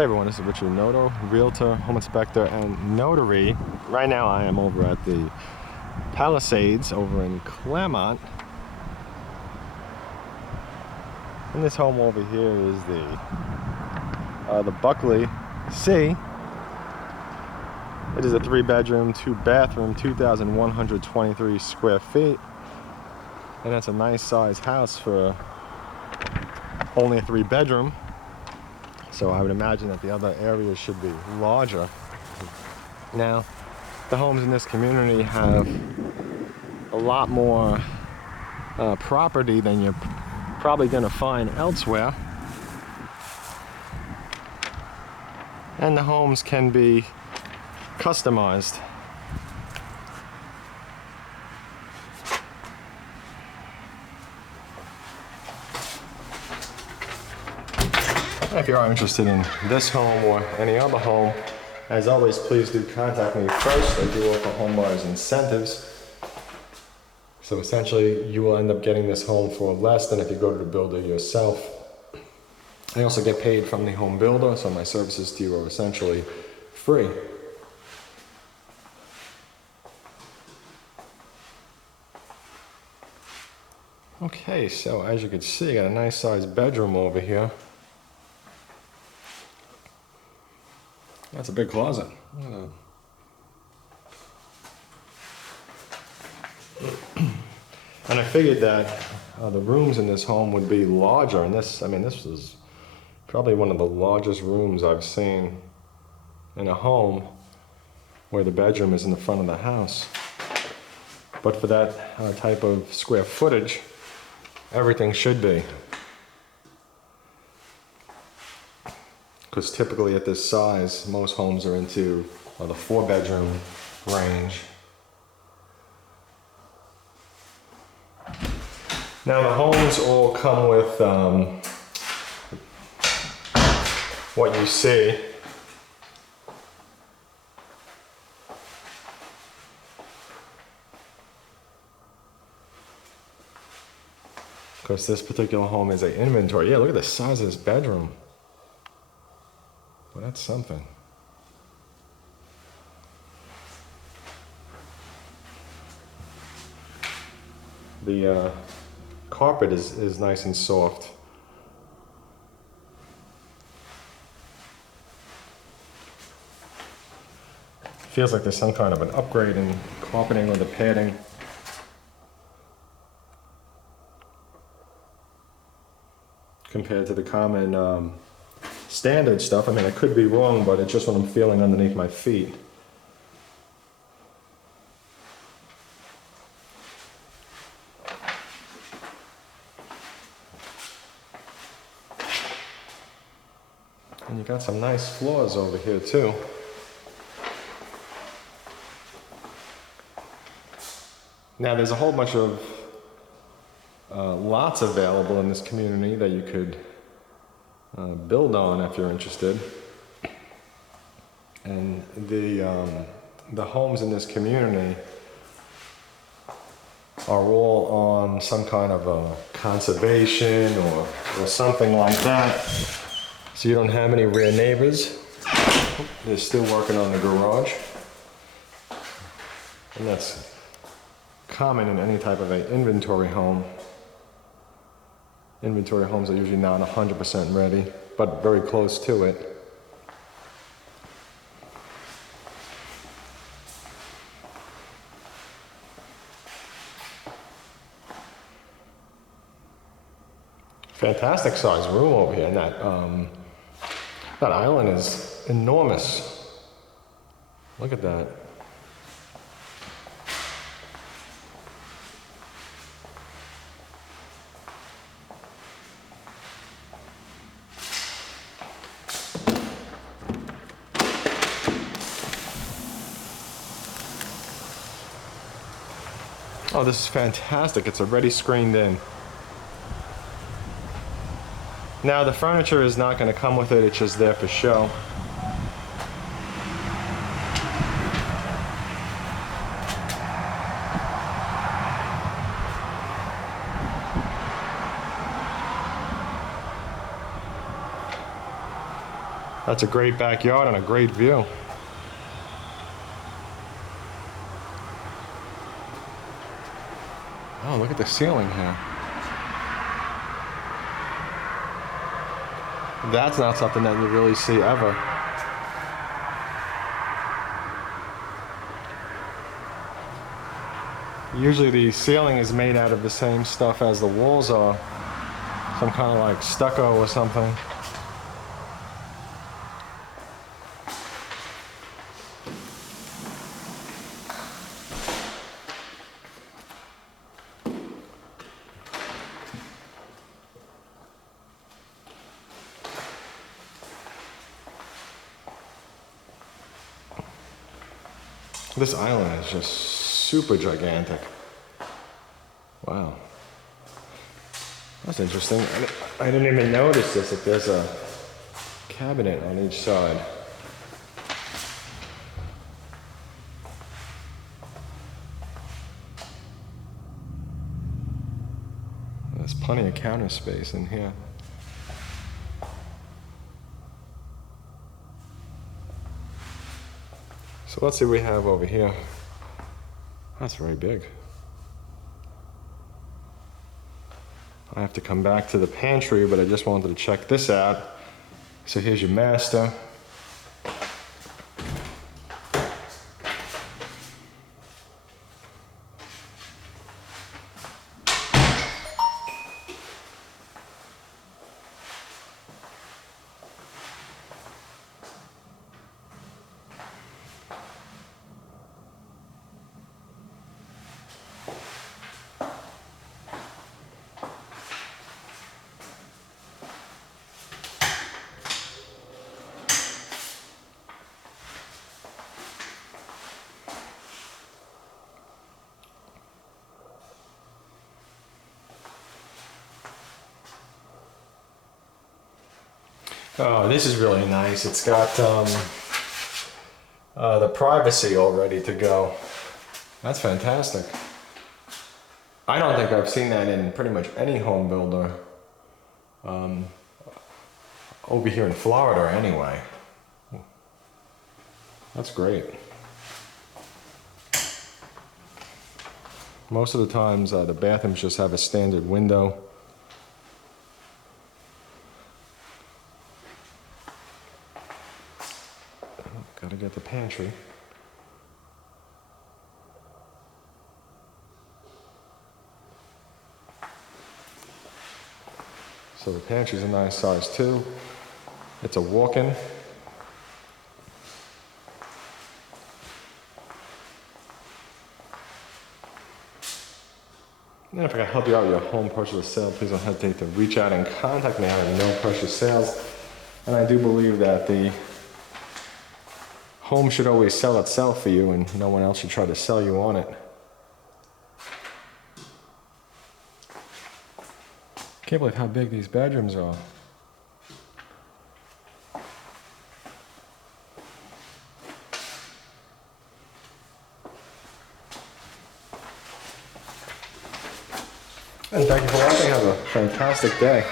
Hey everyone, this is Richard Noto, Realtor, Home Inspector, and Notary. Right now I am over at the Palisades over in Clermont. And this home over here is the Buckley C. It is a 3-bedroom, 2-bathroom, 2,123 square feet. And that's a nice size house for only a 3-bedroom. So I would imagine that the other areas should be larger. Now, the homes in this community have a lot more property than you're probably going to find elsewhere. And the homes can be customized. If you are interested in this home or any other home, as always, please do contact me first. I do offer home buyers incentives. So essentially, you will end up getting this home for less than if you go to the builder yourself. I also get paid from the home builder, so my services to you are essentially free. Okay, so as you can see, I got a nice sized bedroom over here. That's a big closet. And I figured that the rooms in this home would be larger. And this was probably one of the largest rooms I've seen in a home where the bedroom is in the front of the house. But for that type of square footage, everything should be. Because typically at this size, most homes are into the 4-bedroom range. Now the homes all come with what you see. Because this particular home is an inventory. Yeah, look at the size of this bedroom. Well, that's something. The carpet is nice and soft. Feels like there's some kind of an upgrade in carpeting or the padding. Compared to the common standard stuff. I mean, I could be wrong, but it's just what I'm feeling underneath my feet. And you got some nice floors over here too. Now there's a whole bunch of lots available in this community that you could build on if you're interested. And the homes in this community are all on some kind of a conservation or something like that. So you don't have any rear neighbors. They're still working on the garage. And that's common in any type of an inventory home. Inventory homes are usually not 100% ready, but very close to it. Fantastic size room over here, and that island is enormous. Look at that. Oh, this is fantastic. It's already screened in. Now the furniture is not going to come with it, it's just there for show. That's a great backyard and a great view. Oh, look at the ceiling here. That's not something that you really see ever. Usually the ceiling is made out of the same stuff as the walls are. Some kind of like stucco or something. This island is just super gigantic. Wow. That's interesting. I didn't even notice this, if there's a cabinet on each side. There's plenty of counter space in here. So let's see what we have over here. That's very big. I have to come back to the pantry, but I just wanted to check this out. So here's your master. Oh, this is really nice. It's got the privacy all ready to go. That's fantastic. I don't think I've seen that in pretty much any home builder over here in Florida anyway. That's great. Most of the times the bathrooms just have a standard window. Gotta get the pantry. So the pantry's a nice size too. It's a walk-in. And if I can help you out with your home purchase or sale, please don't hesitate to reach out and contact me. I have no pressure sales. And I do believe that the home should always sell itself for you, and no one else should try to sell you on it. Can't believe how big these bedrooms are. And thank you for watching. Have a fantastic day.